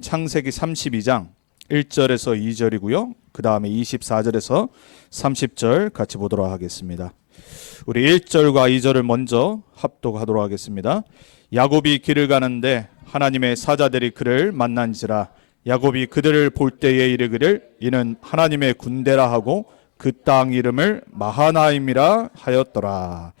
창세기 32장 1절에서 2절이고요. 그 다음에 24절에서 30절 같이 보도록 하겠습니다. 우리 1절과 2절을 먼저 합독하도록 하겠습니다. 야곱이 길을 가는데 하나님의 사자들이 그를 만난지라. 야곱이 그들을 볼 때에 이르기를 이는 하나님의 군대라 하고 그 땅 이름을 마하나임이라 하였더라.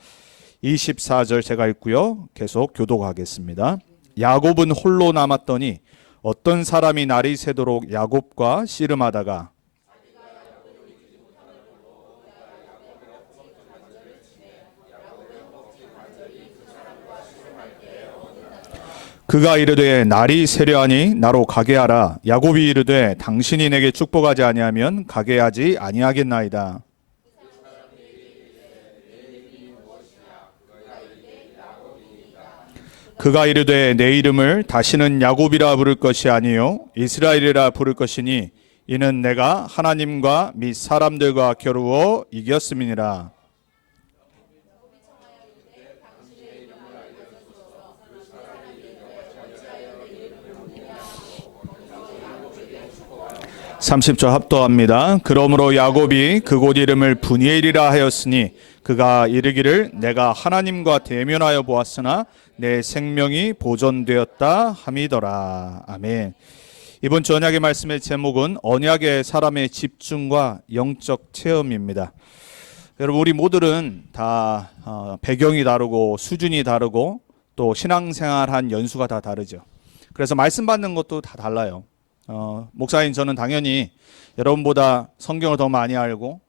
24절 제가 읽고요. 계속 교독하겠습니다. 야곱은 홀로 남았더니 어떤 사람이 날이 새도록 야곱과 씨름하다가 그가 이르되 날이 새려하니 나로 가게 하라. 야곱이 이르되 당신이 내게 축복하지 아니하면 가게 하지 아니하겠나이다. 그가 이르되 내 이름을 다시는 야곱이라 부를 것이 아니요 이스라엘이라 부를 것이니 이는 내가 하나님과 및 사람들과 겨루어 이겼음이니라. (30절) 합독합니다. 그러므로 야곱이 그곳 이름을 브니엘이라 하였으니 그가 이르기를 내가 하나님과 대면하여 보았으나 내 생명이 보존되었다 함이더라. 아멘. 이번 저녁의 말씀의 제목은 언약의 사람의 집중과 영적 체험입니다. 여러분, 우리 모두는 다 배경이 다르고 수준이 다르고 또 신앙생활한 연수가 다 다르죠. 그래서 말씀 받는 것도 다 달라요. 목사인 저는 당연히 여러분보다 성경을 더 많이 알고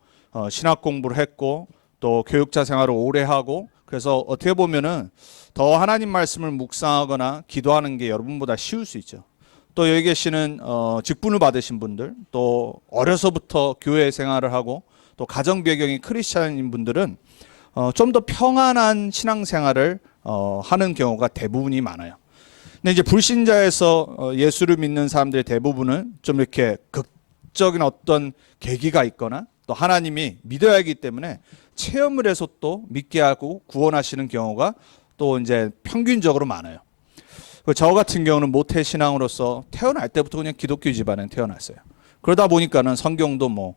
신학 공부를 했고 또 교육자 생활을 오래 하고, 그래서 어떻게 보면은 더 하나님 말씀을 묵상하거나 기도하는 게 여러분보다 쉬울 수 있죠. 또 여기 계시는 직분을 받으신 분들, 또 어려서부터 교회 생활을 하고 또 가정 배경이 크리스찬인 분들은 좀 더 평안한 신앙생활을 하는 경우가 대부분이 많아요. 근데 이제 불신자에서 예수를 믿는 사람들의 대부분은 좀 이렇게 극적인 어떤 계기가 있거나 또 하나님이 믿어야 하기 때문에 체험을 해서 또 믿게 하고 구원하시는 경우가 또 이제 평균적으로 많아요. 저 같은 경우는 모태신앙으로서 태어날 때부터 그냥 기독교 집안에 태어났어요. 그러다 보니까는 성경도 뭐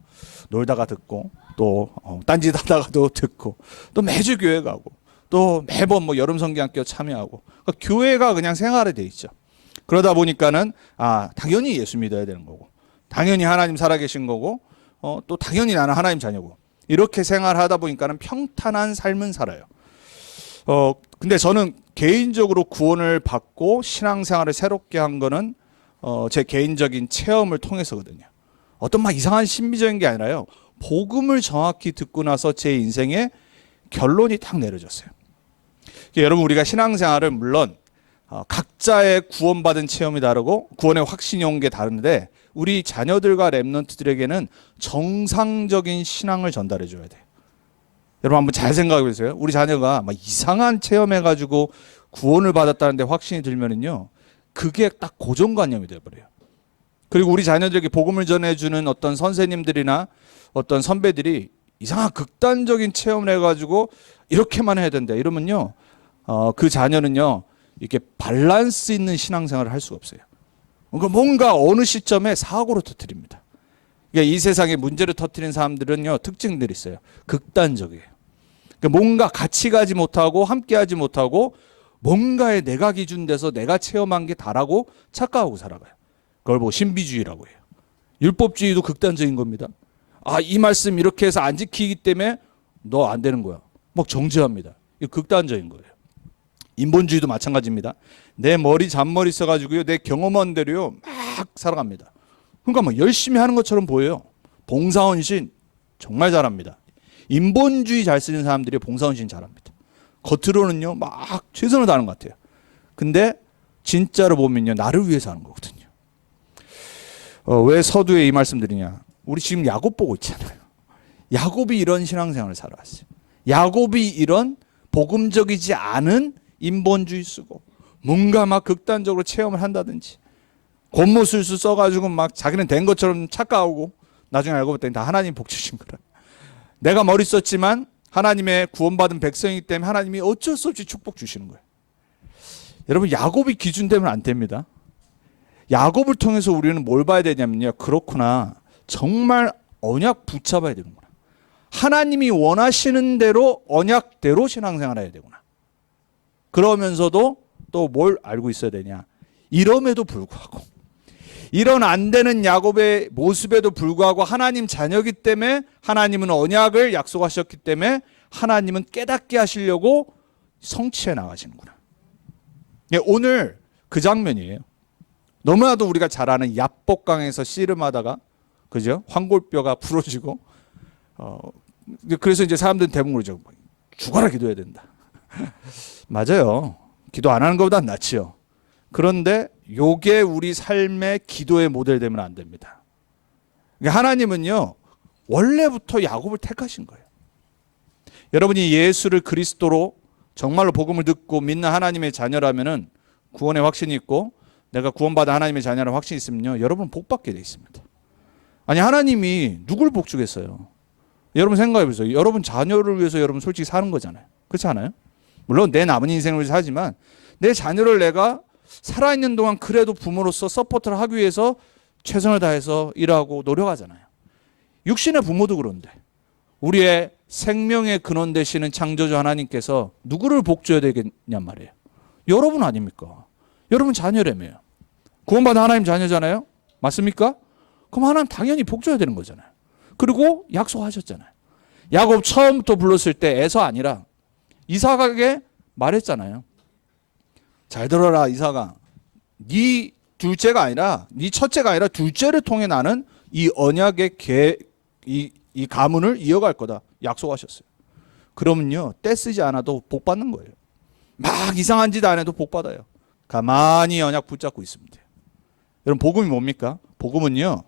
놀다가 듣고 또 딴짓 하다가도 듣고 또 매주 교회 가고 또 매번 뭐 여름 성경학교 참여하고, 그러니까 교회가 그냥 생활에 돼 있죠. 그러다 보니까는 당연히 예수 믿어야 되는 거고, 당연히 하나님 살아계신 거고, 또 당연히 나는 하나님 자녀고, 이렇게 생활하다 보니까는 평탄한 삶은 살아요. 근데 저는 개인적으로 구원을 받고 신앙생활을 새롭게 한 거는 제 개인적인 체험을 통해서거든요. 어떤 막 이상한 신비적인 게 아니라요, 복음을 정확히 듣고 나서 제 인생에 결론이 딱 내려졌어요. 여러분, 우리가 신앙생활을 물론 각자의 구원받은 체험이 다르고 구원의 확신이 온 게 다른데, 우리 자녀들과 렘넌트들에게는 정상적인 신앙을 전달해 줘야 돼요. 여러분 한번 잘 생각해 보세요. 우리 자녀가 막 이상한 체험해가지고 구원을 받았다는데 확신이 들면은요, 그게 딱 고정관념이 되어버려요. 그리고 우리 자녀들에게 복음을 전해주는 어떤 선생님들이나 어떤 선배들이 이상한 극단적인 체험을 해가지고 이렇게만 해야 된다 이러면요, 그 자녀는요 이렇게 밸런스 있는 신앙생활을 할 수가 없어요. 그러니까 뭔가 어느 시점에 사고를 터뜨립니다. 그러니까 이 세상에 문제를 터뜨리는 사람들은요 특징들이 있어요. 극단적이에요. 그러니까 뭔가 같이 가지 못하고 함께하지 못하고 뭔가에 내가 기준돼서 내가 체험한 게 다라고 착각하고 살아가요. 그걸 보고 신비주의라고 해요. 율법주의도 극단적인 겁니다. 이 말씀 이렇게 해서 안 지키기 때문에 너 안 되는 거야, 막 정죄합니다. 이거 극단적인 거예요. 인본주의도 마찬가지입니다. 내 머리 잔머리 써가지고요, 내 경험한 대로요 막 살아갑니다. 그러니까 뭐 열심히 하는 것처럼 보여요. 봉사헌신 정말 잘합니다. 인본주의 잘 쓰는 사람들이 봉사헌신 잘합니다. 겉으로는요 막 최선을 다하는 것 같아요. 근데 진짜로 보면요 나를 위해서 하는 거거든요. 왜 서두에 이 말씀 드리냐, 우리 지금 야곱 보고 있잖아요. 야곱이 이런 신앙생활을 살아왔어요. 야곱이 이런 복음적이지 않은 인본주의 쓰고 뭔가 막 극단적으로 체험을 한다든지 곤모술수 써가지고 막 자기는 된 것처럼 착각하고 나중에 알고 봤더니 다 하나님 복 주신 거라. 내가 머리 썼지만 하나님의 구원받은 백성이기 때문에 하나님이 어쩔 수 없이 축복 주시는 거예요. 여러분, 야곱이 기준 되면 안 됩니다. 야곱을 통해서 우리는 뭘 봐야 되냐면요. 그렇구나. 정말 언약 붙잡아야 되는구나. 하나님이 원하시는 대로 언약대로 신앙생활 해야 되구나. 그러면서도 또 뭘 알고 있어야 되냐. 이럼에도 불구하고, 이런 안 되는 야곱의 모습에도 불구하고 하나님 자녀이기 때문에, 하나님은 언약을 약속하셨기 때문에 하나님은 깨닫게 하시려고 성취해 나가시는구나. 예, 오늘 그 장면이에요. 너무나도 우리가 잘 아는 야복강에서 씨름하다가, 그죠? 황골뼈가 부러지고, 그래서 이제 사람들은 대부분 그러죠. 죽어라 기도해야 된다. 맞아요. 기도 안 하는 것보다 낫지요. 그런데 요게 우리 삶의 기도의 모델 되면 안 됩니다. 하나님은요, 원래부터 야곱을 택하신 거예요. 여러분이 예수를 그리스도로 정말로 복음을 듣고 믿는 하나님의 자녀라면은 구원의 확신이 있고, 내가 구원받은 하나님의 자녀라는 확신이 있으면요, 여러분 복 받게 돼 있습니다. 아니, 하나님이 누굴 복 주겠어요? 여러분 생각해 보세요. 여러분 자녀를 위해서 여러분 솔직히 사는 거잖아요. 그렇지 않아요? 물론 내 남은 인생을 위해서 하지만, 내 자녀를 내가 살아있는 동안 그래도 부모로서 서포트를 하기 위해서 최선을 다해서 일하고 노력하잖아요. 육신의 부모도 그런데 우리의 생명의 근원 되시는 창조주 하나님께서 누구를 복줘야 되겠냔 말이에요. 여러분 아닙니까? 여러분 자녀라며요. 구원받은 하나님 자녀잖아요. 맞습니까? 그럼 하나님 당연히 복줘야 되는 거잖아요. 그리고 약속하셨잖아요. 야곱 처음부터 불렀을 때 에서 아니라 이삭에게 말했잖아요. 잘 들어라 이삭아, 네 둘째가 아니라, 네 첫째가 아니라 둘째를 통해 나는 이 언약의 이 가문을 이어갈 거다 약속하셨어요. 그러면요, 떼쓰지 않아도 복 받는 거예요. 막 이상한 짓 안 해도 복 받아요. 가만히 언약 붙잡고 있으면 돼요. 여러분 복음이 뭡니까? 복음은요,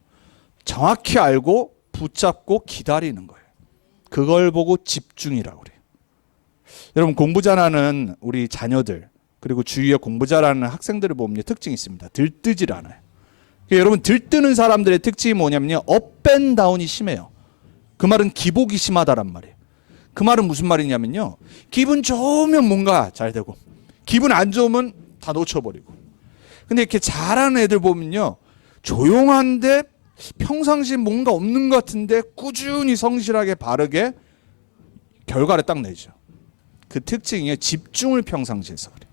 정확히 알고 붙잡고 기다리는 거예요. 그걸 보고 집중이라고 그래요. 여러분 공부 잘하는 우리 자녀들, 그리고 주위에 공부 잘하는 학생들을 보면 특징이 있습니다. 들뜨질 않아요. 그러니까 여러분 들뜨는 사람들의 특징이 뭐냐면요, 업앤다운이 심해요. 그 말은 기복이 심하다란 말이에요. 그 말은 무슨 말이냐면요, 기분 좋으면 뭔가 잘 되고, 기분 안 좋으면 다 놓쳐버리고. 근데 이렇게 잘하는 애들 보면요, 조용한데 평상시에 뭔가 없는 것 같은데 꾸준히 성실하게 바르게 결과를 딱 내죠. 그 특징이 집중을 평상시에 해서 그래요.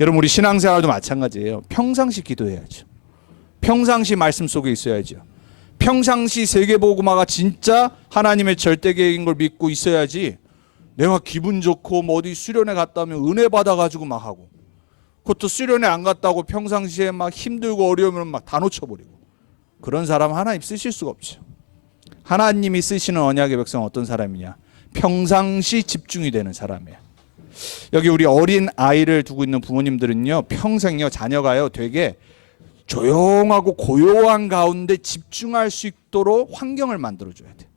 여러분 우리 신앙생활도 마찬가지예요. 평상시 기도해야죠. 평상시 말씀 속에 있어야죠. 평상시 세계복음화가 진짜 하나님의 절대 계획인 걸 믿고 있어야지, 내가 기분 좋고 뭐 어디 수련회 갔다 오면 은혜 받아가지고 막 하고, 그것도 수련회 안 갔다고 평상시에 막 힘들고 어려우면 막 다 놓쳐버리고, 그런 사람 하나님 쓰실 수가 없죠. 하나님이 쓰시는 언약의 백성은 어떤 사람이냐? 평상시 집중이 되는 사람이에요. 여기 우리 어린 아이를 두고 있는 부모님들은요, 평생요 자녀가요 되게 조용하고 고요한 가운데 집중할 수 있도록 환경을 만들어줘야 돼요.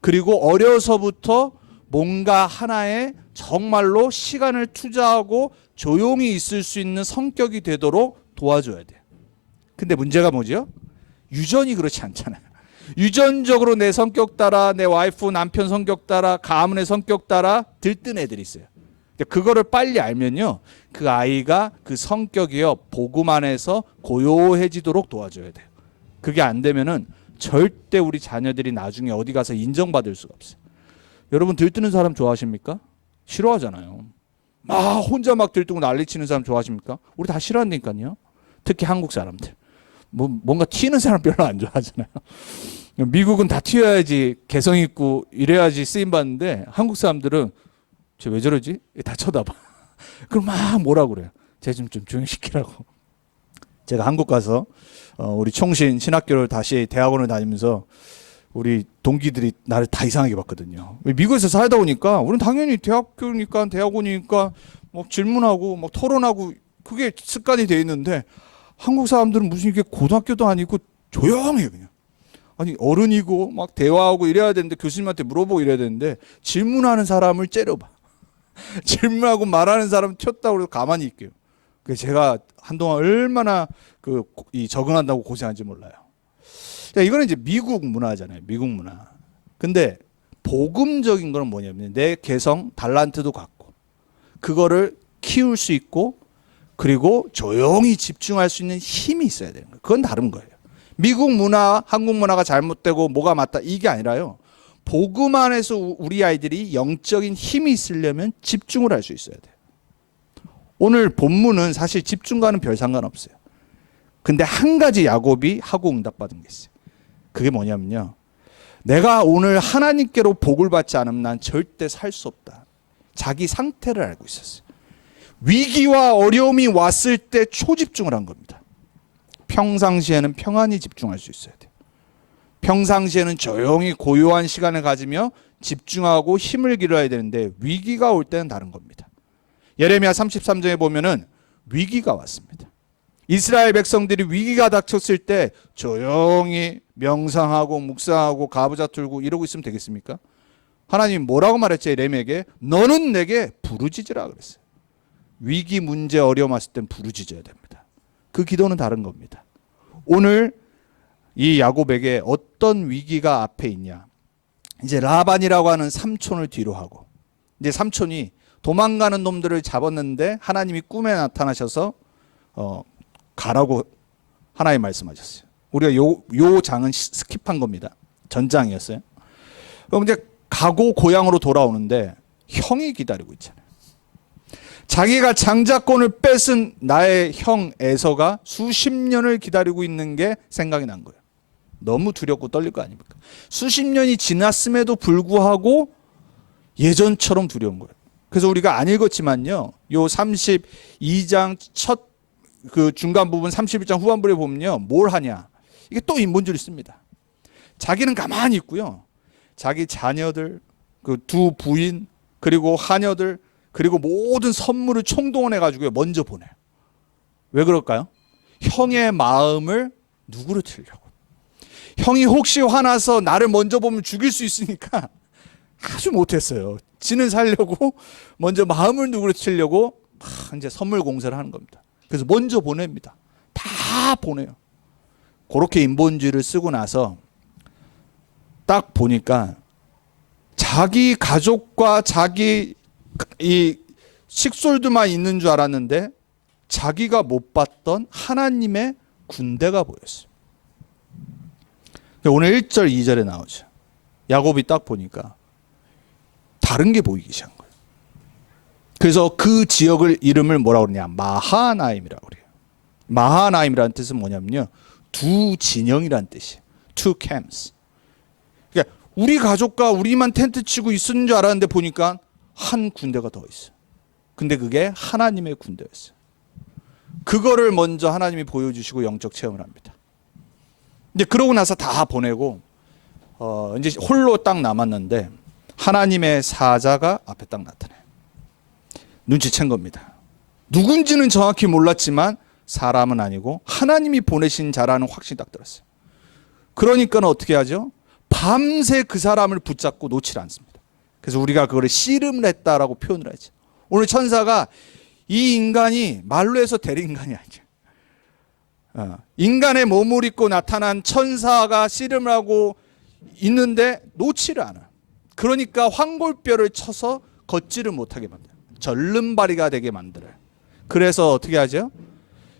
그리고 어려서부터 뭔가 하나에 정말로 시간을 투자하고 조용히 있을 수 있는 성격이 되도록 도와줘야 돼요. 근데 문제가 뭐죠? 유전이 그렇지 않잖아요. 유전적으로 내 성격 따라, 내 와이프 남편 성격 따라, 가문의 성격 따라 들뜬 애들이 있어요. 그거를 빨리 알면요, 그 아이가 그 성격이요 복음 안에서 고요해지도록 도와줘야 돼요. 그게 안 되면은 절대 우리 자녀들이 나중에 어디 가서 인정받을 수가 없어요. 여러분 들뜨는 사람 좋아하십니까? 싫어하잖아요. 막 혼자 막 들뜨고 난리치는 사람 좋아하십니까? 우리 다 싫어한다니까요. 특히 한국 사람들. 뭔가 튀는 사람 별로 안 좋아하잖아요. 미국은 다 튀어야지 개성 있고 이래야지 쓰임 받는데, 한국 사람들은 쟤 왜 저러지? 다 쳐다봐. 그럼 막 뭐라 그래요? 쟤 좀 조용히 시키라고. 제가 한국 가서 우리 총신 신학교를 다시 대학원을 다니면서 우리 동기들이 나를 다 이상하게 봤거든요. 미국에서 살다 보니까 우리는 당연히 대학교니까 대학원이니까 뭐 질문하고 막 토론하고 그게 습관이 돼 있는데, 한국 사람들은 무슨 이게 고등학교도 아니고 조용해요 그냥. 아니 어른이고 막 대화하고 이래야 되는데, 교수님한테 물어보고 이래야 되는데 질문하는 사람을 째려봐. 질문하고 말하는 사람 튀었다고 해서 가만히 있게요. 그래서 제가 한동안 얼마나 이 적응한다고 고생한지 몰라요. 이거는 이제 미국 문화잖아요. 미국 문화. 근데 복음적인 거는 뭐냐면 내 개성, 달란트도 갖고 그거를 키울 수 있고 그리고 조용히 집중할 수 있는 힘이 있어야 되는 거예요. 그건 다른 거예요. 미국 문화, 한국 문화가 잘못되고 뭐가 맞다 이게 아니라요. 복음 안에서 우리 아이들이 영적인 힘이 있으려면 집중을 할 수 있어야 돼요. 오늘 본문은 사실 집중과는 별 상관없어요. 근데 한 가지 야곱이 하고 응답받은 게 있어요. 그게 뭐냐면요. 내가 오늘 하나님께로 복을 받지 않으면 난 절대 살 수 없다. 자기 상태를 알고 있었어요. 위기와 어려움이 왔을 때 초집중을 한 겁니다. 평상시에는 평안히 집중할 수 있어야 돼요. 평상시에는 조용히 고요한 시간을 가지며 집중하고 힘을 기울여야 되는데 위기가 올 때는 다른 겁니다. 예레미야 33장에 보면은 위기가 왔습니다. 이스라엘 백성들이 위기가 닥쳤을 때 조용히 명상하고 묵상하고 가부좌 틀고 이러고 있으면 되겠습니까? 하나님 뭐라고 말했죠? 예레미야에게 너는 내게 부르짖으라 그랬어요. 위기 문제 어려움 왔을 땐 부르짖어야 됩니다. 그 기도는 다른 겁니다. 오늘 이 야곱에게 어떤 위기가 앞에 있냐? 이제 라반이라고 하는 삼촌을 뒤로 하고 이제 삼촌이 도망가는 놈들을 잡았는데 하나님이 꿈에 나타나셔서 가라고 하나님 말씀하셨어요. 우리가 요 장은 스킵한 겁니다. 전장이었어요. 그럼 이제 가고 고향으로 돌아오는데 형이 기다리고 있잖아요. 자기가 장자권을 뺏은 나의 형 에서가 수십 년을 기다리고 있는 게 생각이 난 거예요. 너무 두렵고 떨릴 거 아닙니까? 수십 년이 지났음에도 불구하고 예전처럼 두려운 거예요. 그래서 우리가 안 읽었지만요. 요 32장 첫 그 중간 부분 31장 후반부에 보면요. 뭘 하냐? 이게 또 인본주의를 씁니다. 자기는 가만히 있고요. 자기 자녀들, 그 두 부인, 그리고 하녀들, 그리고 모든 선물을 총동원해 가지고 먼저 보내요. 왜 그럴까요? 형의 마음을 누그러뜨리려고. 형이 혹시 화나서 나를 먼저 보면 죽일 수 있으니까 아주 못했어요. 지는 살려고 먼저 마음을 누그러뜨리려고 이제 선물 공세를 하는 겁니다. 그래서 먼저 보냅니다. 다 보내요. 그렇게 인본주의를 쓰고 나서 딱 보니까 자기 가족과 자기 이 식솔들만 있는 줄 알았는데 자기가 못 봤던 하나님의 군대가 보였어요. 오늘 1절 2절에 나오죠. 야곱이 딱 보니까 다른 게 보이기 시작한 거예요. 그래서 그 지역을 이름을 뭐라고 그러냐? 마하나임이라고 그래요. 마하나임이라는 뜻은 뭐냐면요. 두 진영이라는 뜻이에요. Two camps. 그러니까 우리 가족과 우리만 텐트 치고 있는 줄 알았는데 보니까 한 군대가 더 있어요. 근데 그게 하나님의 군대였어요. 그거를 먼저 하나님이 보여주시고 영적 체험을 합니다. 이제 그러고 나서 다 보내고 이제 홀로 딱 남았는데 하나님의 사자가 앞에 딱 나타나요. 눈치챈 겁니다. 누군지는 정확히 몰랐지만 사람은 아니고 하나님이 보내신 자라는 확신이 딱 들었어요. 그러니까 어떻게 하죠? 밤새 그 사람을 붙잡고 놓지 않습니다. 그래서 우리가 그거를 씨름을 했다라고 표현을 하죠. 오늘 천사가 이 인간이 말로 해서 대리인간이 아니죠. 인간의 몸을 입고 나타난 천사가 씨름을 하고 있는데 놓지를 않아요. 그러니까 황골뼈를 쳐서 걷지를 못하게 만들어요. 절름발이가 되게 만들어요. 그래서 어떻게 하죠?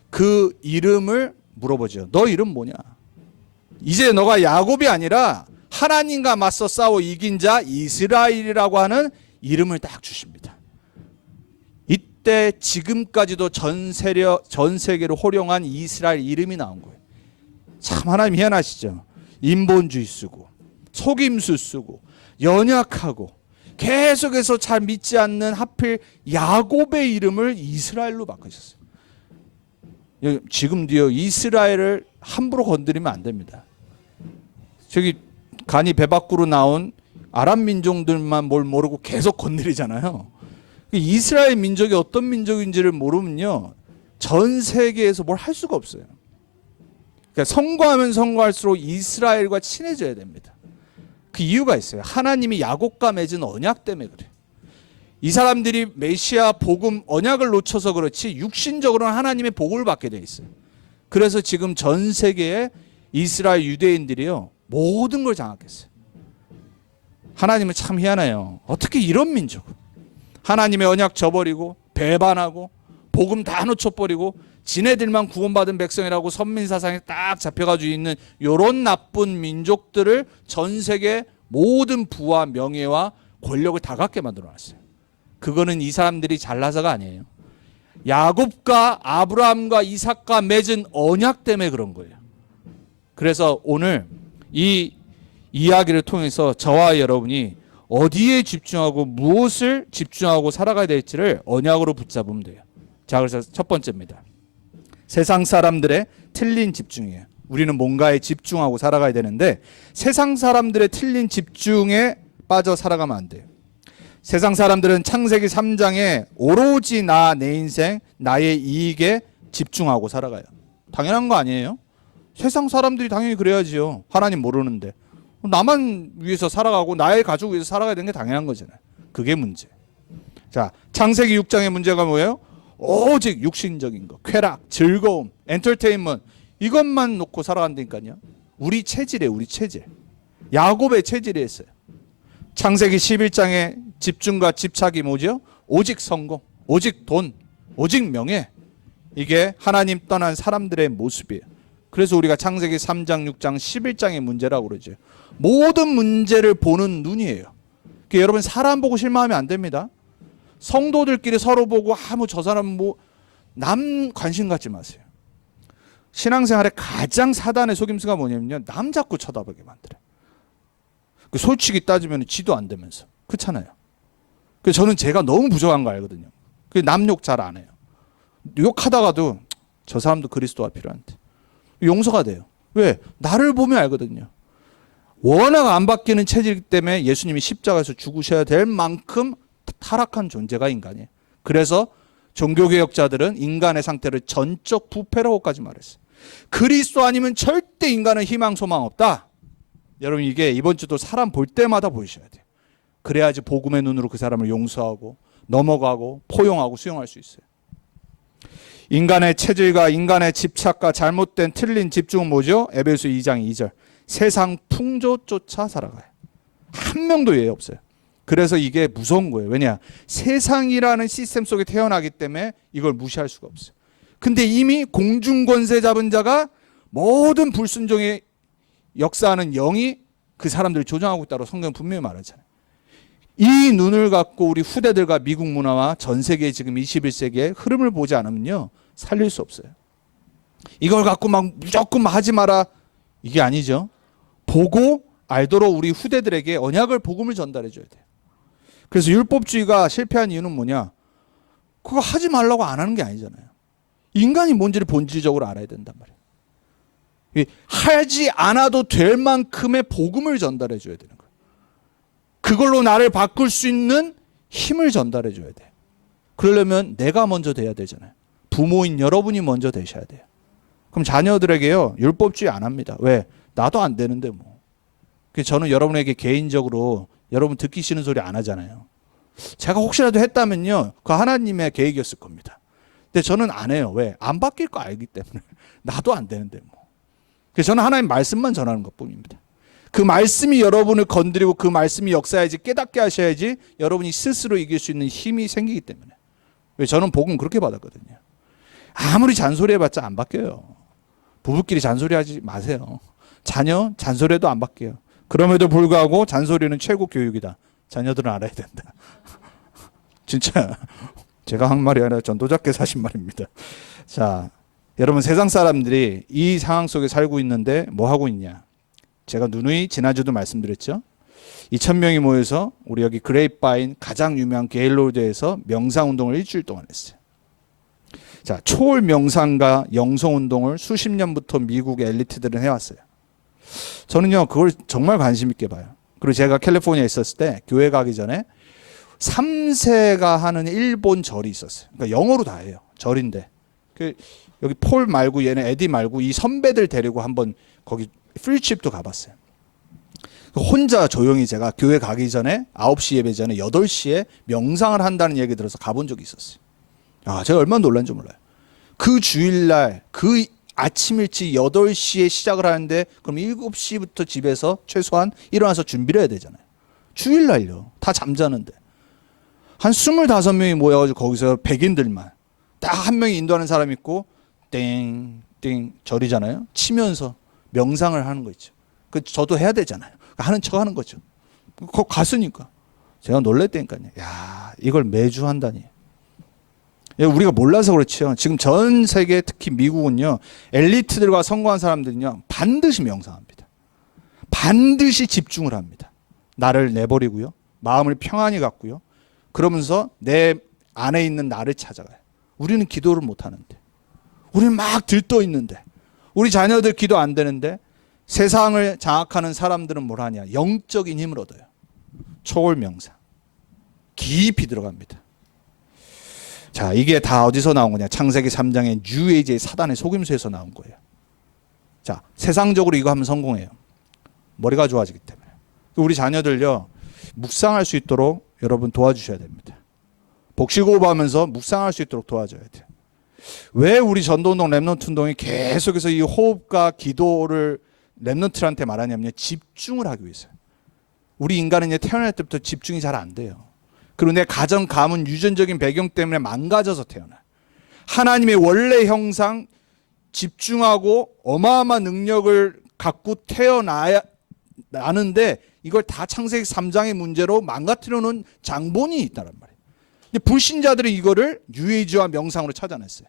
그 이름을 물어보죠. 너 이름 뭐냐? 이제 너가 야곱이 아니라 하나님과 맞서 싸워 이긴 자 이스라엘이라고 하는 이름을 딱 주십니다. 이때 지금까지도 전 세계로 호령한 이스라엘 이름이 나온 거예요. 참 하나님 희한하시죠. 인본주의 쓰고 속임수 쓰고 연약하고 계속해서 잘 믿지 않는 하필 야곱의 이름을 이스라엘로 바꾸셨어요. 지금도요 이스라엘을 함부로 건드리면 안 됩니다. 저기 간이 배 밖으로 나온 아랍 민족들만 뭘 모르고 계속 건드리잖아요. 이스라엘 민족이 어떤 민족인지를 모르면요 전 세계에서 뭘 할 수가 없어요. 그러니까 선거하면 선거할수록 이스라엘과 친해져야 됩니다. 그 이유가 있어요. 하나님이 야곱과 맺은 언약 때문에 그래요. 이 사람들이 메시아 복음 언약을 놓쳐서 그렇지 육신적으로는 하나님의 복을 받게 돼 있어요. 그래서 지금 전 세계의 이스라엘 유대인들이요 모든 걸 장악했어요. 하나님은 참 희한해요. 어떻게 이런 민족을 하나님의 언약 저버리고 배반하고 복음 다 놓쳐버리고 지네들만 구원받은 백성이라고 선민사상에 딱 잡혀가지고 있는 요런 나쁜 민족들을 전 세계 모든 부와 명예와 권력을 다 갖게 만들어놨어요. 그거는 이 사람들이 잘나서가 아니에요. 야곱과 아브라함과 이삭과 맺은 언약 때문에 그런 거예요. 그래서 오늘 이 이야기를 통해서 저와 여러분이 어디에 집중하고 무엇을 집중하고 살아가야 될지를 언약으로 붙잡으면 돼요. 자, 그래서 첫 번째입니다. 세상 사람들의 틀린 집중이에요. 우리는 뭔가에 집중하고 살아가야 되는데 세상 사람들의 틀린 집중에 빠져 살아가면 안 돼요. 세상 사람들은 창세기 3장에 오로지 내 인생, 나의 이익에 집중하고 살아가요. 당연한 거 아니에요? 세상 사람들이 당연히 그래야지요. 하나님 모르는데. 나만 위해서 살아가고 나의 가족 위해서 살아가야 되는 게 당연한 거잖아요. 그게 문제. 자, 창세기 6장의 문제가 뭐예요? 오직 육신적인 거, 쾌락, 즐거움, 엔터테인먼트 이것만 놓고 살아간다니까요. 우리 체질이에요. 우리 체질. 야곱의 체질이 했어요. 창세기 11장의 집중과 집착이 뭐죠? 오직 성공, 오직 돈, 오직 명예. 이게 하나님 떠난 사람들의 모습이에요. 그래서 우리가 창세기 3장, 6장, 11장의 문제라고 그러죠. 모든 문제를 보는 눈이에요. 그러니까 여러분 사람 보고 실망하면 안 됩니다. 성도들끼리 서로 보고 저 사람 뭐 남 관심 갖지 마세요. 신앙생활의 가장 사단의 속임수가 뭐냐면요. 남 자꾸 쳐다보게 만들어요. 솔직히 따지면 지도 안 되면서. 그렇잖아요. 그래서 저는 제가 너무 부족한 거 알거든요. 남 욕 잘 안 해요. 욕하다가도 저 사람도 그리스도가 필요한데. 용서가 돼요. 왜? 나를 보면 알거든요. 워낙 안 바뀌는 체질이기 때문에 예수님이 십자가에서 죽으셔야 될 만큼 타락한 존재가 인간이에요. 그래서 종교개혁자들은 인간의 상태를 전적 부패라고까지 말했어요. 그리스도 아니면 절대 인간은 희망 소망 없다. 여러분 이게 이번 주도 사람 볼 때마다 보이셔야 돼요. 그래야지 복음의 눈으로 그 사람을 용서하고 넘어가고 포용하고 수용할 수 있어요. 인간의 체질과 인간의 집착과 잘못된 틀린 집중은 뭐죠? 에베소 2장 2절. 세상 풍조 쫓아 살아가요. 한 명도 예외 없어요. 그래서 이게 무서운 거예요. 왜냐? 세상이라는 시스템 속에 태어나기 때문에 이걸 무시할 수가 없어요. 근데 이미 공중권세 잡은 자가 모든 불순종의 역사하는 영이 그 사람들을 조종하고 있다고 성경은 분명히 말하잖아요. 이 눈을 갖고 우리 후대들과 미국 문화와 전 세계 지금 21세기의 흐름을 보지 않으면요. 살릴 수 없어요. 이걸 갖고 막 무조건 하지 마라. 이게 아니죠. 보고 알도록 우리 후대들에게 언약을 복음을 전달해 줘야 돼요. 그래서 율법주의가 실패한 이유는 뭐냐? 그거 하지 말라고 안 하는 게 아니잖아요. 인간이 뭔지를 본질적으로 알아야 된단 말이에요. 하지 않아도 될 만큼의 복음을 전달해 줘야 되는 거예요. 그걸로 나를 바꿀 수 있는 힘을 전달해 줘야 돼요. 그러려면 내가 먼저 돼야 되잖아요. 부모인 여러분이 먼저 되셔야 돼요. 그럼 자녀들에게요. 율법주의 안 합니다. 왜? 나도 안 되는데 뭐. 그래서 저는 여러분에게 개인적으로 여러분 듣기 싫은 소리 안 하잖아요. 제가 혹시라도 했다면요. 그 하나님의 계획이었을 겁니다. 근데 저는 안 해요. 왜? 안 바뀔 거 알기 때문에. 나도 안 되는데 뭐. 그래서 저는 하나님 말씀만 전하는 것뿐입니다. 그 말씀이 여러분을 건드리고 그 말씀이 역사해야지 깨닫게 하셔야지 여러분이 스스로 이길 수 있는 힘이 생기기 때문에. 왜? 저는 복음 그렇게 받았거든요. 아무리 잔소리해봤자 안 바뀌어요. 부부끼리 잔소리하지 마세요. 자녀 잔소리해도 안 바뀌어요. 그럼에도 불구하고 잔소리는 최고 교육이다. 자녀들은 알아야 된다. 진짜 제가 한 말이 아니라 전도자께서 하신 말입니다. 자, 여러분 세상 사람들이 이 상황 속에 살고 있는데 뭐 하고 있냐? 제가 누누이 지난주도 말씀드렸죠. 2,000명이 모여서 우리 여기 그레이프바인 가장 유명한 게일로드에서 명상운동을 일주일 동안 했어요. 자, 초월 명상과 영성운동을 수십 년부터 미국의 엘리트들은 해왔어요. 저는요 그걸 정말 관심 있게 봐요. 그리고 제가 캘리포니아에 있었을 때 교회 가기 전에 3세가 하는 일본 절이 있었어요. 그러니까 영어로 다 해요. 절인데 여기 폴 말고 얘는 에디 말고 이 선배들 데리고 한번 거기 프리칩도 가봤어요. 혼자 조용히 제가 교회 가기 전에 9시 예배 전에 8시에 명상을 한다는 얘기 들어서 가본 적이 있었어요. 제가 얼마나 놀란지 몰라요. 그 주일날 그 아침 일찍 8시에 시작을 하는데 그럼 7시부터 집에서 최소한 일어나서 준비를 해야 되잖아요. 주일날요. 다 잠자는데. 한 25명이 모여가지고 거기서 백인들만 딱 한 명이 인도하는 사람이 있고 땡땡 절이잖아요. 치면서 명상을 하는 거 있죠. 그 저도 해야 되잖아요. 하는 척 하는 거죠. 거 갔으니까 제가 놀랬다니까요. 야, 이걸 매주 한다니. 우리가 몰라서 그렇죠. 지금 전 세계 특히 미국은요, 엘리트들과 성공한 사람들은요 반드시 명상합니다. 반드시 집중을 합니다. 나를 내버리고요, 마음을 평안히 갖고요, 그러면서 내 안에 있는 나를 찾아가요. 우리는 기도를 못 하는데, 우리는 막 들떠 있는데, 우리 자녀들 기도 안 되는데, 세상을 장악하는 사람들은 뭘 하냐? 영적인 힘을 얻어요. 초월 명상. 깊이 들어갑니다. 자, 이게 다 어디서 나온 거냐? 창세기 3장의 뉴에이지의 사단의 속임수에서 나온 거예요. 자, 세상적으로 이거 하면 성공해요. 머리가 좋아지기 때문에. 우리 자녀들요, 묵상할 수 있도록 여러분 도와주셔야 됩니다. 복식호흡하면서 묵상할 수 있도록 도와줘야 돼요. 왜 우리 전도운동 랩넌트 운동이 계속해서 이 호흡과 기도를 랩넌트한테 말하냐면요, 집중을 하기 위해서요. 우리 인간은 태어날 때부터 집중이 잘 안 돼요. 그리고 내 가정, 가문, 유전적인 배경 때문에 망가져서 태어나요. 하나님의 원래 형상, 집중하고 어마어마한 능력을 갖고 태어나야 나는데, 이걸 다 창세기 3장의 문제로 망가뜨려 놓은 장본이 있다는 말이에요. 근데 불신자들이 이거를 뉴에이지와 명상으로 찾아냈어요.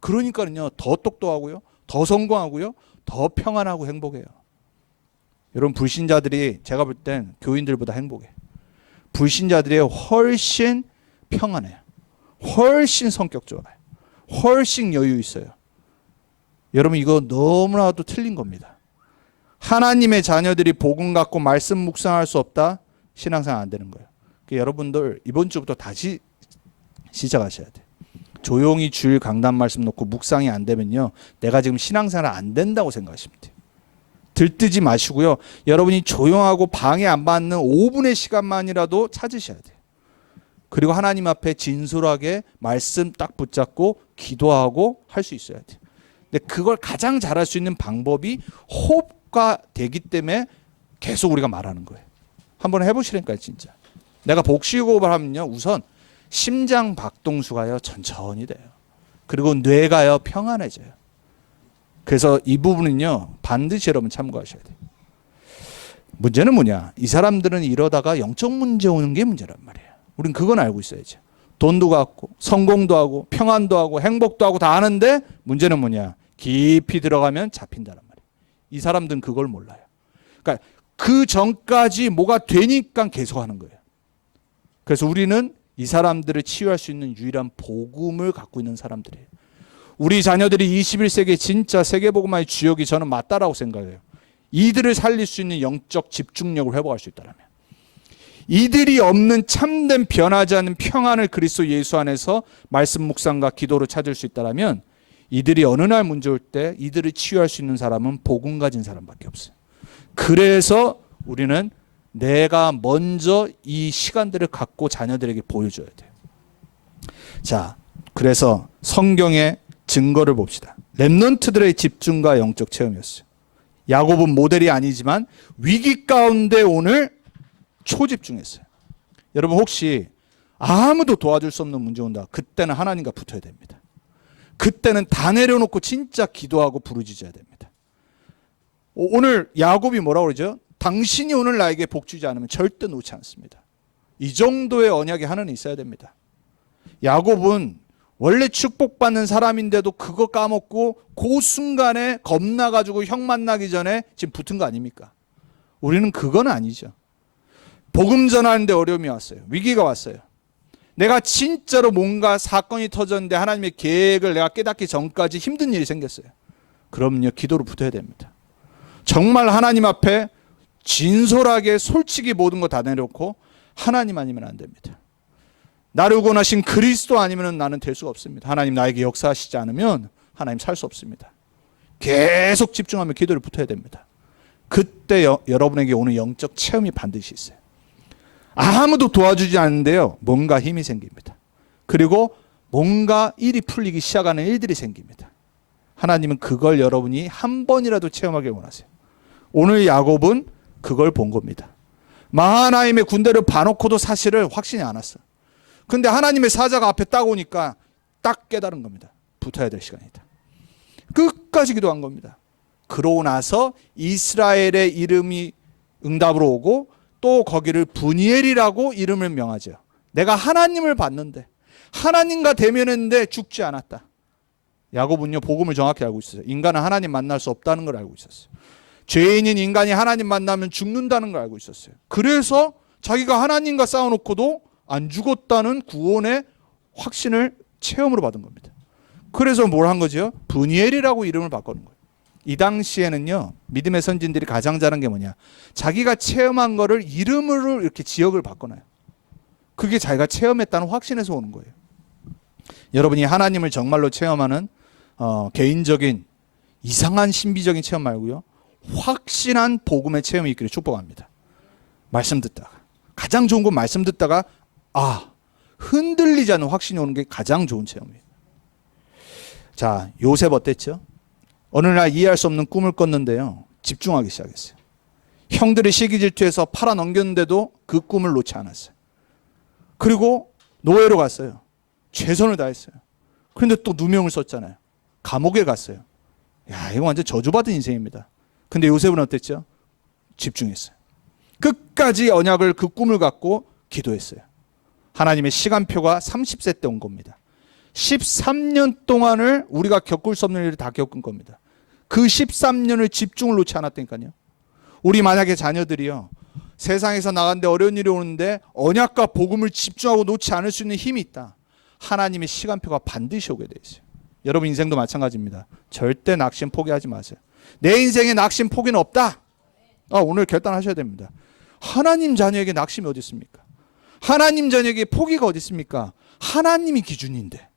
그러니까는요, 더 똑똑하고요, 더 성공하고요, 더 평안하고 행복해요. 여러분, 불신자들이 제가 볼 땐 교인들보다 행복해요. 불신자들이 훨씬 평안해요. 훨씬 성격 좋아요. 훨씬 여유 있어요. 여러분, 이거 너무나도 틀린 겁니다. 하나님의 자녀들이 복음 갖고 말씀 묵상할 수 없다? 신앙생활 안 되는 거예요. 여러분들 이번 주부터 다시 시작하셔야 돼요. 조용히 주일 강단 말씀 놓고 묵상이 안 되면요, 내가 지금 신앙생활 안 된다고 생각하시면 돼요. 들뜨지 마시고요, 여러분이 조용하고 방해 안 받는 5분의 시간만이라도 찾으셔야 돼요. 그리고 하나님 앞에 진솔하게 말씀 딱 붙잡고 기도하고 할 수 있어야 돼요. 근데 그걸 가장 잘할 수 있는 방법이 호흡과 되기 때문에 계속 우리가 말하는 거예요. 한번 해보시라니까요. 진짜 내가 복식호흡을 하면요, 우선 심장 박동수가요 천천히 돼요. 그리고 뇌가요 평안해져요. 그래서 이 부분은요 반드시 여러분 참고하셔야 돼요. 문제는 뭐냐? 이 사람들은 이러다가 영적 문제 오는 게 문제란 말이에요. 우린 그건 알고 있어야죠. 돈도 갖고 성공도 하고 평안도 하고 행복도 하고 다 하는데, 문제는 뭐냐? 깊이 들어가면 잡힌다는 말이에요. 이 사람들은 그걸 몰라요. 그러니까 그 전까지 뭐가 되니까 계속 하는 거예요. 그래서 우리는 이 사람들을 치유할 수 있는 유일한 복음을 갖고 있는 사람들이에요. 우리 자녀들이 21세기에 진짜 세계복음화의 주역이 저는 맞다라고 생각해요. 이들을 살릴 수 있는 영적 집중력을 회복할 수 있다면, 이들이 없는 참된 변하지 않는 평안을 그리스도 예수 안에서 말씀 묵상과 기도로 찾을 수 있다면, 이들이 어느 날 문제 올 때 이들을 치유할 수 있는 사람은 복음 가진 사람밖에 없어요. 그래서 우리는 내가 먼저 이 시간들을 갖고 자녀들에게 보여줘야 돼요. 자, 그래서 성경의 증거를 봅시다. 렘넌트들의 집중과 영적 체험이었어요. 야곱은 모델이 아니지만 위기 가운데 오늘 초집중했어요. 여러분, 혹시 아무도 도와줄 수 없는 문제 온다, 그때는 하나님과 붙어야 됩니다. 그때는 다 내려놓고 진짜 기도하고 부르짖어야 됩니다. 오늘 야곱이 뭐라고 그러죠? 당신이 오늘 나에게 복 주지 않으면 절대 놓지 않습니다. 이 정도의 언약이 하나는 있어야 됩니다. 야곱은 원래 축복받는 사람인데도 그거 까먹고 그 순간에 겁나가지고 형 만나기 전에 지금 붙은 거 아닙니까? 우리는 그건 아니죠. 복음 전하는데 어려움이 왔어요. 위기가 왔어요. 내가 진짜로 뭔가 사건이 터졌는데 하나님의 계획을 내가 깨닫기 전까지 힘든 일이 생겼어요. 그럼요, 기도로 붙어야 됩니다. 정말 하나님 앞에 진솔하게 솔직히 모든 거 다 내려놓고 하나님 아니면 안 됩니다. 나를 구원하신 그리스도 아니면 나는 될 수가 없습니다. 하나님 나에게 역사하시지 않으면 하나님 살 수 없습니다. 계속 집중하며 기도를 붙어야 됩니다. 그때 여러분에게 오는 영적 체험이 반드시 있어요. 아무도 도와주지 않는데요, 뭔가 힘이 생깁니다. 그리고 뭔가 일이 풀리기 시작하는 일들이 생깁니다. 하나님은 그걸 여러분이 한 번이라도 체험하길 원하세요. 오늘 야곱은 그걸 본 겁니다. 마하나임의 군대를 봐놓고도 사실을 확신이 안 왔어. 근데 하나님의 사자가 앞에 딱 오니까 딱 깨달은 겁니다. 붙어야 될 시간이다. 끝까지 기도한 겁니다. 그러고 나서 이스라엘의 이름이 응답으로 오고 또 거기를 브니엘이라고 이름을 명하죠. 내가 하나님을 봤는데 하나님과 대면했는데 죽지 않았다. 야고보는요 복음을 정확히 알고 있었어요. 인간은 하나님 만날 수 없다는 걸 알고 있었어요. 죄인인 인간이 하나님 만나면 죽는다는 걸 알고 있었어요. 그래서 자기가 하나님과 싸워놓고도 안 죽었다는 구원의 확신을 체험으로 받은 겁니다. 그래서 뭘 한 거죠? 브니엘이라고 이름을 바꾸는 거예요. 이 당시에는요 믿음의 선진들이 가장 잘한 게 뭐냐, 자기가 체험한 거를 이름으로 이렇게 지역을 바꿔놔요. 그게 자기가 체험했다는 확신에서 오는 거예요. 여러분이 하나님을 정말로 체험하는 개인적인 이상한 신비적인 체험 말고요, 확신한 복음의 체험이 있기를 축복합니다. 말씀 듣다가 가장 좋은 건 말씀 듣다가 흔들리지 않는 확신이 오는 게 가장 좋은 체험이에요. 자, 요셉 어땠죠? 어느 날 이해할 수 없는 꿈을 꿨는데요 집중하기 시작했어요. 형들이 시기 질투해서 팔아 넘겼는데도 그 꿈을 놓지 않았어요. 그리고 노예로 갔어요. 최선을 다했어요. 그런데 또 누명을 썼잖아요. 감옥에 갔어요. 야, 이거 완전 저주받은 인생입니다. 근데 요셉은 어땠죠? 집중했어요. 끝까지 언약을, 그 꿈을 갖고 기도했어요. 하나님의 시간표가 30세 때 온 겁니다. 13년 동안을 우리가 겪을 수 없는 일을 다 겪은 겁니다. 그 13년을 집중을 놓지 않았다니까요. 우리 만약에 자녀들이요 세상에서 나가는데 어려운 일이 오는데 언약과 복음을 집중하고 놓지 않을 수 있는 힘이 있다. 하나님의 시간표가 반드시 오게 돼 있어요. 여러분 인생도 마찬가지입니다. 절대 낙심 포기하지 마세요. 내 인생에 낙심 포기는 없다. 오늘 결단하셔야 됩니다. 하나님 자녀에게 낙심이 어디 있습니까? 하나님 자녀에게 포기가 어디 있습니까? 하나님이 기준인데,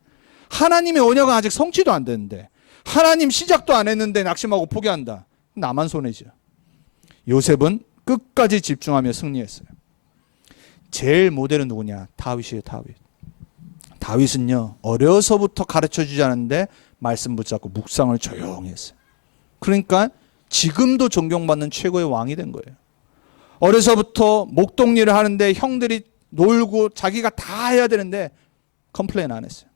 하나님의 언약은 아직 성취도 안 됐는데, 하나님 시작도 안 했는데 낙심하고 포기한다. 나만 손해죠. 요셉은 끝까지 집중하며 승리했어요. 제일 모델은 누구냐? 다윗이에요. 다윗은요 어려서부터 가르쳐주지 않았는데 말씀 붙잡고 묵상을 조용히 했어요. 그러니까 지금도 존경받는 최고의 왕이 된 거예요. 어려서부터 목동일을 하는데 형들이 놀고 자기가 다 해야 되는데 컴플레인 안 했어요.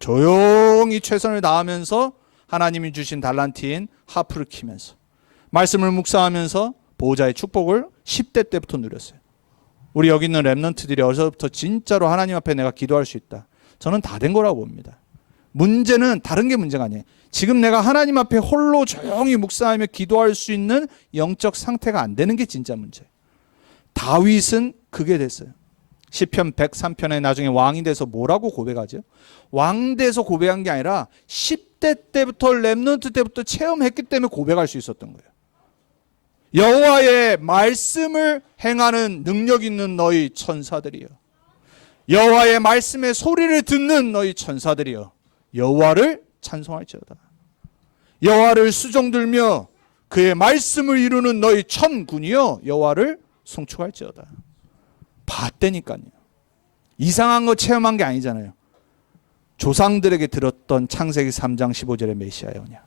조용히 최선을 다하면서 하나님이 주신 달란트인 하프를 키면서 말씀을 묵상하면서 보호자의 축복을 10대 때부터 누렸어요. 우리 여기 있는 랩런트들이 어려서부터 진짜로 하나님 앞에 내가 기도할 수 있다. 저는 다 된 거라고 봅니다. 문제는 다른 게 문제가 아니에요. 지금 내가 하나님 앞에 홀로 조용히 묵상하며 기도할 수 있는 영적 상태가 안 되는 게 진짜 문제예요. 다윗은 그게 됐어요. 시편 103편에 나중에 왕이 돼서 뭐라고 고백하죠? 왕 돼서 고백한 게 아니라 10대 때부터 랩런트 때부터 체험했기 때문에 고백할 수 있었던 거예요. 여호와의 말씀을 행하는 능력 있는 너희 천사들이여, 여호와의 말씀의 소리를 듣는 너희 천사들이여, 여호와를 찬송할지어다. 여호와를 수종들며 그의 말씀을 이루는 너희 천군이여, 여호와를 송축할지어다. 봤다니까요. 이상한 거 체험한 게 아니잖아요. 조상들에게 들었던 창세기 3장 15절의 메시아의 언약,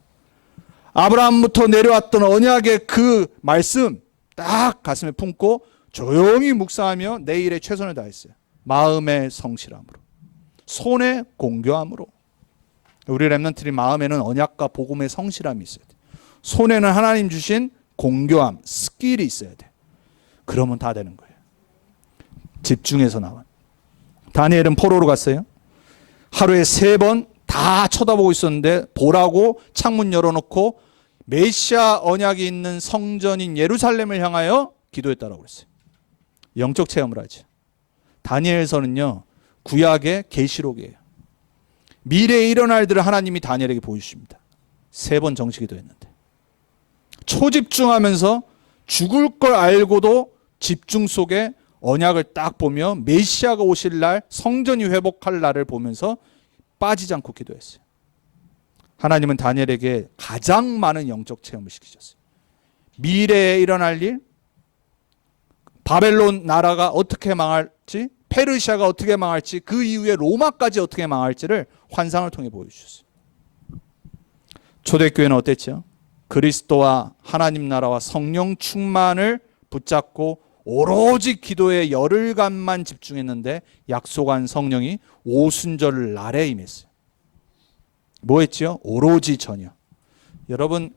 아브라함부터 내려왔던 언약의 그 말씀 딱 가슴에 품고 조용히 묵상하며 내 일에 최선을 다했어요. 마음의 성실함으로, 손의 공교함으로. 우리 랩런트리 마음에는 언약과 복음의 성실함이 있어야 돼. 손에는 하나님 주신 공교함, 스킬이 있어야 돼. 그러면 다 되는 거예요. 집중해서 나와. 다니엘은 포로로 갔어요. 하루에 3번 다 쳐다보고 있었는데 보라고 창문 열어놓고 메시아 언약이 있는 성전인 예루살렘을 향하여 기도했다라고 그랬어요. 영적 체험을 하죠. 다니엘서는요 구약의 계시록이에요. 미래에 일어날 일들을 하나님이 다니엘에게 보여주십니다. 3번 정식 기도했는데 초집중하면서 죽을 걸 알고도 집중 속에 언약을 딱 보며 메시아가 오실 날, 성전이 회복할 날을 보면서 빠지지 않고 기도했어요. 하나님은 다니엘에게 가장 많은 영적 체험을 시키셨어요. 미래에 일어날 일, 바벨론 나라가 어떻게 망할지, 페르시아가 어떻게 망할지, 그 이후에 로마까지 어떻게 망할지를 환상을 통해 보여주셨어요. 초대교회는 어땠죠? 그리스도와 하나님 나라와 성령 충만을 붙잡고 오로지 기도에 열흘간만 집중했는데 약속한 성령이 오순절 날에 임했어요. 뭐 했죠? 오로지 전혀. 여러분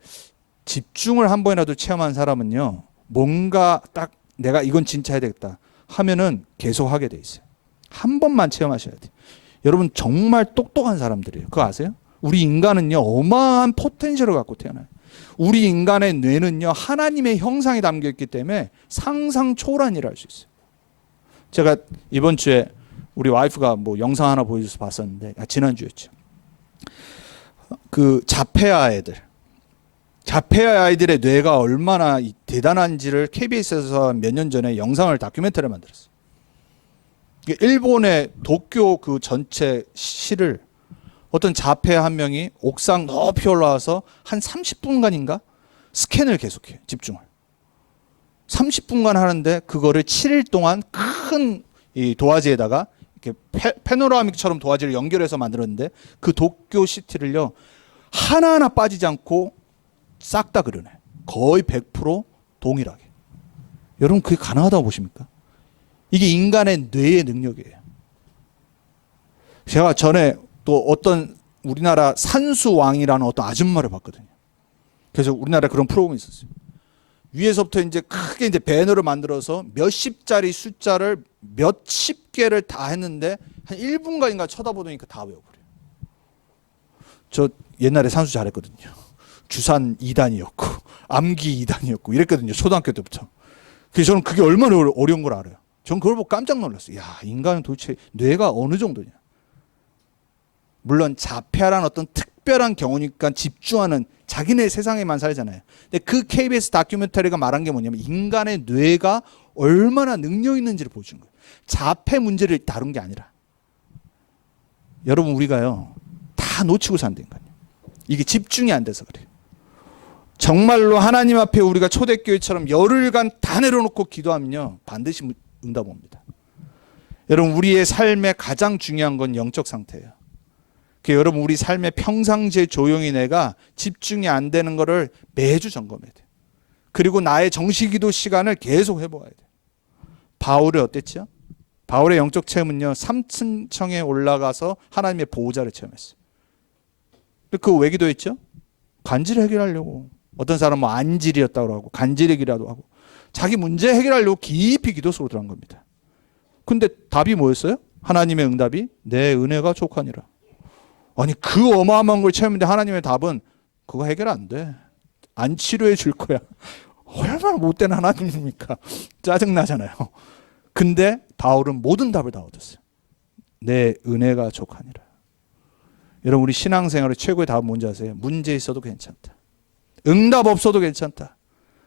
집중을 한 번이라도 체험한 사람은요, 뭔가 딱 내가 이건 진짜 해야 되겠다 하면은 계속 하게 돼 있어요. 한 번만 체험하셔야 돼요. 여러분 정말 똑똑한 사람들이에요. 그거 아세요? 우리 인간은요 어마어마한 포텐셜을 갖고 태어나요. 우리 인간의 뇌는요 하나님의 형상이 담겨 있기 때문에 상상 초월한 일을 할 수 있어요. 제가 이번 주에 우리 와이프가 뭐 영상 하나 보여줘서 봤었는데, 지난주였죠. 그 자폐아 아이들의 뇌가 얼마나 대단한지를 KBS에서 몇 년 전에 영상을 다큐멘터리를 만들었어요. 일본의 도쿄 그 전체 시를 어떤 자폐아 한 명이 옥상 높이 올라와서 한 30분간인가 스캔을 계속해요. 집중을 30분간 하는데 그거를 7일 동안 큰 이 도화지에다가 이렇게 패노라믹처럼 도화지를 연결해서 만들었는데, 그 도쿄 시티를요 하나하나 빠지지 않고 싹 다 그려내. 거의 100% 동일하게. 여러분 그게 가능하다고 보십니까? 이게 인간의 뇌의 능력이에요. 제가 전에 또 어떤 우리나라 산수왕이라는 어떤 아줌마를 봤거든요. 그래서 우리나라에 그런 프로그램이 있었어요. 위에서부터 이제 크게 이제 배너를 만들어서 몇십짜리 숫자를 몇십 개를 다 했는데 한 1분간인가 쳐다보니까 다 외워버려요. 저 옛날에 산수 잘했거든요. 주산 2단이었고 암기 2단이었고 이랬거든요. 초등학교 때부터. 그래서 저는 그게 얼마나 어려운 걸 알아요. 전 그걸 보고 깜짝 놀랐어요. 야, 인간은 도대체 뇌가 어느 정도냐. 물론 자폐라는 어떤 특별한 경우니까 집중하는 자기네 세상에만 살잖아요. 근데 그 KBS 다큐멘터리가 말한 게 뭐냐면 인간의 뇌가 얼마나 능력 있는지를 보여준 거예요. 자폐 문제를 다룬 게 아니라. 여러분 우리가요 다 놓치고 산다니까요. 이게 집중이 안 돼서 그래요. 정말로 하나님 앞에 우리가 초대교회처럼 열흘간 다 내려놓고 기도하면요 반드시 응답 옵니다. 여러분 우리의 삶에 가장 중요한 건 영적 상태예요. 여러분 우리 삶의 평상시에 조용히 내가 집중이 안 되는 거를 매주 점검해야 돼요. 그리고 나의 정시기도 시간을 계속 해보아야 돼요. 바울이 어땠죠? 바울의 영적 체험은요 3층에 올라가서 하나님의 보호자를 체험했어요. 그 왜 기도했죠? 간질을 해결하려고. 어떤 사람은 뭐 안질이었다고 하고 간질이기라도 하고 자기 문제 해결하려고 깊이 기도 속으로 들어간 겁니다. 근데 답이 뭐였어요? 하나님의 응답이 내 은혜가 족하니라. 아니 그 어마어마한 걸 체험했는데 하나님의 답은 그거 해결 안 돼. 안 치료해 줄 거야. 얼마나 못된 하나님입니까? 짜증나잖아요. 근데 바울은 모든 답을 다 얻었어요. 내 은혜가 족하니라. 여러분 우리 신앙생활의 최고의 답은 뭔지 아세요? 문제 있어도 괜찮다. 응답 없어도 괜찮다.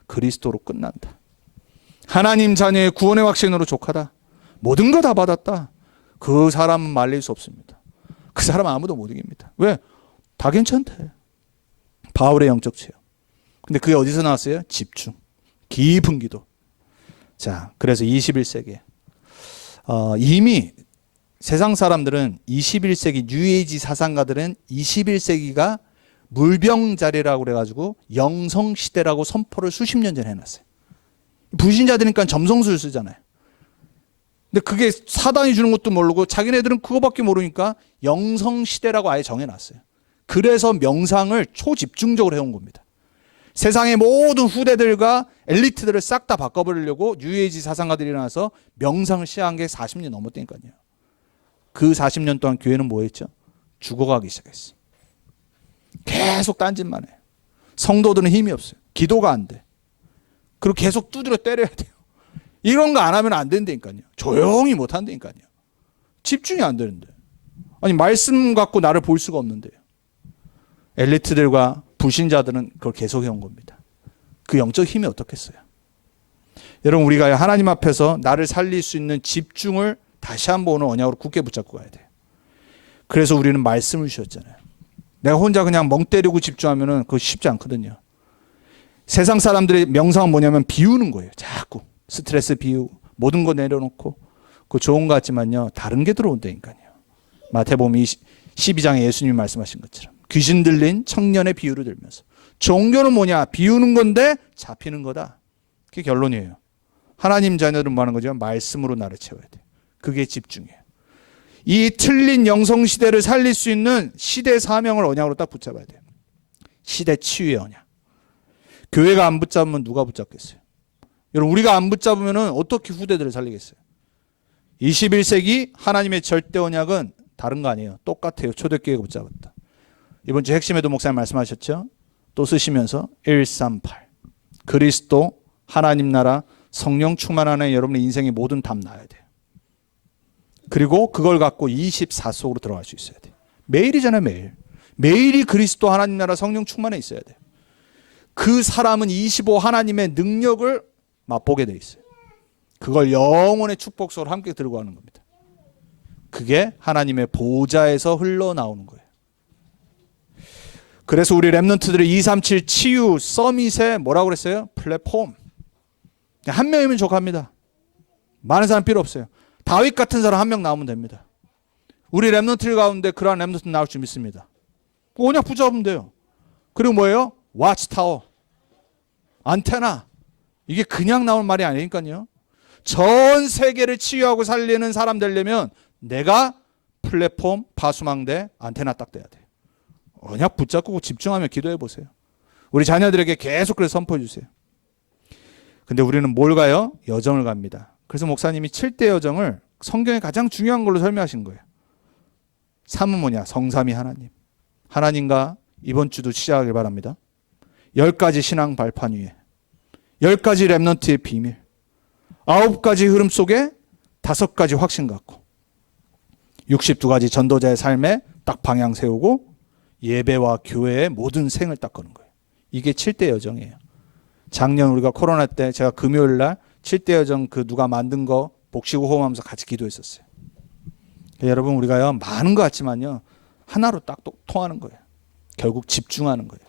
그리스도로 끝난다. 하나님 자녀의 구원의 확신으로 족하다. 모든 거 다 받았다. 그 사람은 말릴 수 없습니다. 그 사람 아무도 못 이깁니다. 왜? 다 괜찮대. 바울의 영적 체험. 근데 그게 어디서 나왔어요? 집중. 깊은 기도. 자, 그래서 21세기에 이미 세상 사람들은 21세기 뉴에이지 사상가들은 21세기가 물병자리라고 그래가지고 영성시대라고 선포를 수십 년 전에 해놨어요. 불신자들이니까 점성술 쓰잖아요. 근데 그게 사단이 주는 것도 모르고 자기네들은 그거밖에 모르니까 영성시대라고 아예 정해놨어요. 그래서 명상을 초집중적으로 해온 겁니다. 세상의 모든 후대들과 엘리트들을 싹 다 바꿔버리려고 뉴에이지 사상가들이 일어나서 명상을 시작한 게 40년 넘었다니까요. 그 40년 동안 교회는 뭐 했죠? 죽어가기 시작했어요. 계속 딴짓만 해요. 성도들은 힘이 없어요. 기도가 안 돼. 그리고 계속 두드려 때려야 돼요. 이런 거 안 하면 안 된다니까요. 조용히 못 한다니까요. 집중이 안 되는데. 아니 말씀 갖고 나를 볼 수가 없는데요. 엘리트들과 불신자들은 그걸 계속 해온 겁니다. 그 영적 힘이 어떻겠어요? 여러분 우리가 하나님 앞에서 나를 살릴 수 있는 집중을 다시 한번 오늘 언약으로 굳게 붙잡고 가야 돼요. 그래서 우리는 말씀을 주셨잖아요. 내가 혼자 그냥 멍 때리고 집중하면 그거 쉽지 않거든요. 세상 사람들의 명상은 뭐냐면 비우는 거예요. 자꾸 스트레스 비우고 모든 거 내려놓고 그거 좋은 것 같지만요. 다른 게 들어온다니까요. 마태복음 12장에 예수님이 말씀하신 것처럼 귀신 들린 청년의 비유를 들면서 종교는 뭐냐? 비우는 건데 잡히는 거다. 그게 결론이에요. 하나님 자녀들은 뭐 하는 거죠? 말씀으로 나를 채워야 돼. 그게 집중이에요. 이 틀린 영성시대를 살릴 수 있는 시대 사명을 언약으로 딱 붙잡아야 돼요. 시대 치유의 언약. 교회가 안 붙잡으면 누가 붙잡겠어요? 여러분, 우리가 안 붙잡으면 어떻게 후대들을 살리겠어요? 21세기 하나님의 절대 언약은 다른 거 아니에요. 똑같아요. 초대교회가 붙잡았다. 이번 주 핵심에도 목사님 말씀하셨죠? 또 쓰시면서 138 그리스도 하나님 나라 성령 충만 안에 여러분의 인생의 모든 답 나야 돼요. 그리고 그걸 갖고 24 속으로 들어갈 수 있어야 돼요. 매일이잖아요. 매일이 그리스도 하나님 나라 성령 충만에 있어야 돼요. 그 사람은 25 하나님의 능력을 맛보게 돼 있어요. 그걸 영혼의 축복 속으로 함께 들고 가는 겁니다. 그게 하나님의 보좌에서 흘러나오는 거예요. 그래서 우리 랩런트들이 237 치유 서밋에 뭐라고 그랬어요? 플랫폼. 한 명이면 족합니다. 많은 사람 필요 없어요. 다윗 같은 사람 한 명 나오면 됩니다. 우리 랩런트 가운데 그러한 랩런트 나올 줄 믿습니다. 언약 붙잡으면 돼요. 그리고 뭐예요? 와치타워, 안테나. 이게 그냥 나올 말이 아니니까요. 전 세계를 치유하고 살리는 사람 되려면 내가 플랫폼, 파수망대, 안테나 딱 돼야 돼요. 언약 붙잡고 집중하며 기도해 보세요. 우리 자녀들에게 계속 그래서 선포해 주세요. 근데 우리는 뭘 가요? 여정을 갑니다. 그래서 목사님이 7대 여정을 성경에 가장 중요한 걸로 설명하신 거예요. 3은 뭐냐? 성삼위 하나님. 하나님과 이번 주도 시작하길 바랍니다. 10가지 신앙 발판 위에 10가지 랩넌트의 비밀, 9가지 흐름 속에 5가지 확신 갖고 62가지 전도자의 삶에 딱 방향 세우고 예배와 교회의 모든 생을 딱 거는 거예요. 이게 7대 여정이에요. 작년 우리가 코로나 때 제가 금요일 날 7대 여정 그 누가 만든 거 복식고 호흡하면서 같이 기도했었어요. 여러분, 우리가요 많은 것 같지만요 하나로 딱 통하는 거예요. 결국 집중하는 거예요.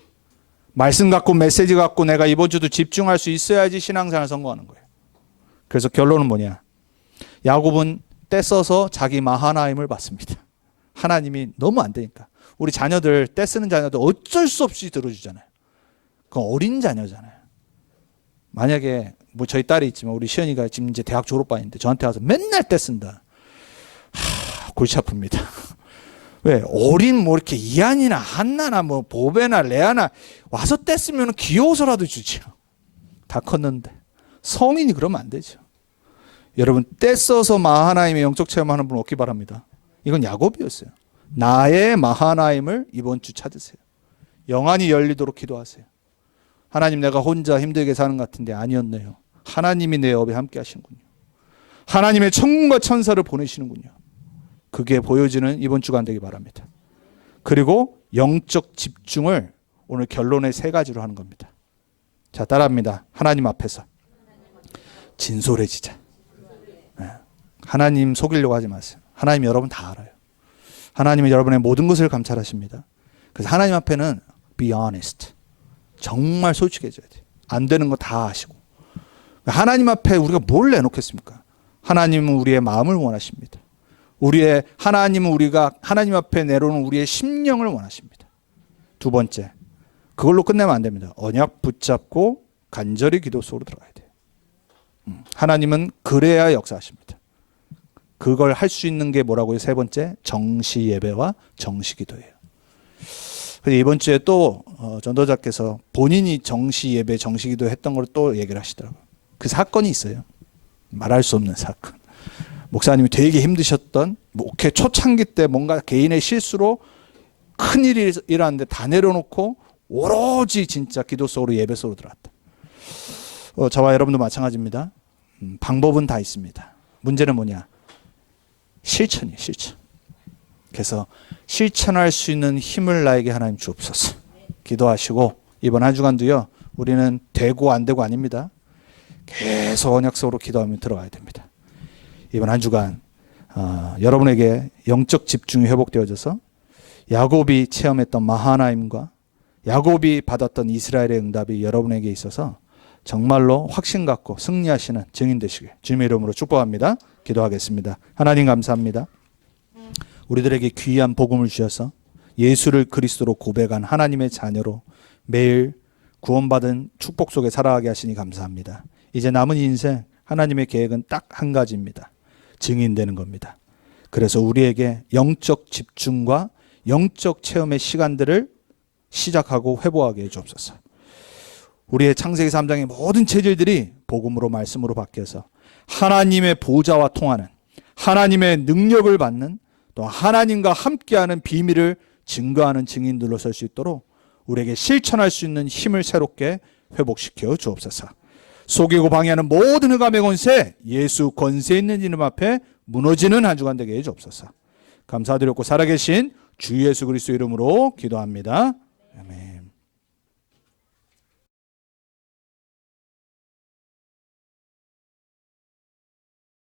말씀 갖고 메시지 갖고 내가 이번 주도 집중할 수 있어야지 신앙생활 성공하는 거예요. 그래서 결론은 뭐냐? 야곱은 떼써서 자기 마하나임을 받습니다. 하나님이 너무 안 되니까. 우리 자녀들, 떼쓰는 자녀들 어쩔 수 없이 들어주잖아요. 그건 어린 자녀잖아요. 만약에 뭐 저희 딸이 있지만 우리 시연이가 지금 이제 대학 졸업반인데 저한테 와서 맨날 떼쓴다. 골치 아픕니다. 왜? 어린 뭐 이렇게 이한이나 한나나 뭐 보배나 레아나 와서 떼쓰면 귀여워서라도 주죠. 다 컸는데. 성인이 그러면 안 되죠. 여러분, 떼써서 마하나임의 영적 체험하는 분 없기 바랍니다. 이건 야곱이었어요. 나의 마하나임을 이번 주 찾으세요. 영안이 열리도록 기도하세요. 하나님, 내가 혼자 힘들게 사는 것 같은데 아니었네요. 하나님이 내 옆에 함께 하시는군요. 하나님의 천군과 천사를 보내시는군요. 그게 보여지는 이번 주가 되기 바랍니다. 그리고 영적 집중을 오늘 결론의 3가지로 하는 겁니다. 자, 따라합니다. 하나님 앞에서 진솔해지자. 하나님 속이려고 하지 마세요. 하나님 여러분 다 알아요. 하나님은 여러분의 모든 것을 감찰하십니다. 그래서 하나님 앞에는 be honest. 정말 솔직해져야 돼요. 안 되는 거 다 아시고. 하나님 앞에 우리가 뭘 내놓겠습니까? 하나님은 우리의 마음을 원하십니다. 하나님은 우리가 하나님 앞에 내놓는 우리의 심령을 원하십니다. 2번째, 그걸로 끝내면 안 됩니다. 언약 붙잡고 간절히 기도 속으로 들어가야 돼요. 하나님은 그래야 역사하십니다. 그걸 할 수 있는 게 뭐라고요? 3번째, 정시 예배와 정시 기도예요. 그래서 이번 주에 또 전도자께서 본인이 정시 예배, 정시 기도 했던 걸 또 얘기를 하시더라고요. 그 사건이 있어요. 말할 수 없는 사건. 목사님이 되게 힘드셨던 목회 초창기 때 뭔가 개인의 실수로 큰 일이 일어났는데 다 내려놓고 오로지 진짜 기도 속으로 예배 속으로 들어갔다. 저와 여러분도 마찬가지입니다. 방법은 다 있습니다. 문제는 뭐냐? 실천이에요. 실천. 그래서 실천할 수 있는 힘을 나에게 하나님 주옵소서. 기도하시고 이번 한 주간도요. 우리는 되고 안 되고 아닙니다. 계속 언약 속으로 기도하며 들어가야 됩니다. 이번 한 주간 여러분에게 영적 집중이 회복되어져서 야곱이 체험했던 마하나임과 야곱이 받았던 이스라엘의 응답이 여러분에게 있어서 정말로 확신 갖고 승리하시는 증인 되시길 주님의 이름으로 축복합니다. 기도하겠습니다. 하나님 감사합니다. 우리들에게 귀한 복음을 주셔서 예수를 그리스도로 고백한 하나님의 자녀로 매일 구원받은 축복 속에 살아가게 하시니 감사합니다. 이제 남은 인생 하나님의 계획은 딱 한 가지입니다. 증인되는 겁니다. 그래서 우리에게 영적 집중과 영적 체험의 시간들을 시작하고 회복하게 해 주옵소서. 우리의 창세기 3장의 모든 체질들이 복음으로 말씀으로 바뀌어서 하나님의 보좌와 통하는, 하나님의 능력을 받는, 또 하나님과 함께하는 비밀을 증거하는 증인들로 설 수 있도록 우리에게 실천할 수 있는 힘을 새롭게 회복시켜 주옵소서. 속이고 방해하는 모든 흑암의 권세, 예수 권세 있는 이름 앞에 무너지는 한 주간 되게 해 주옵소서. 감사드렸고 살아계신 주 예수 그리스도 이름으로 기도합니다.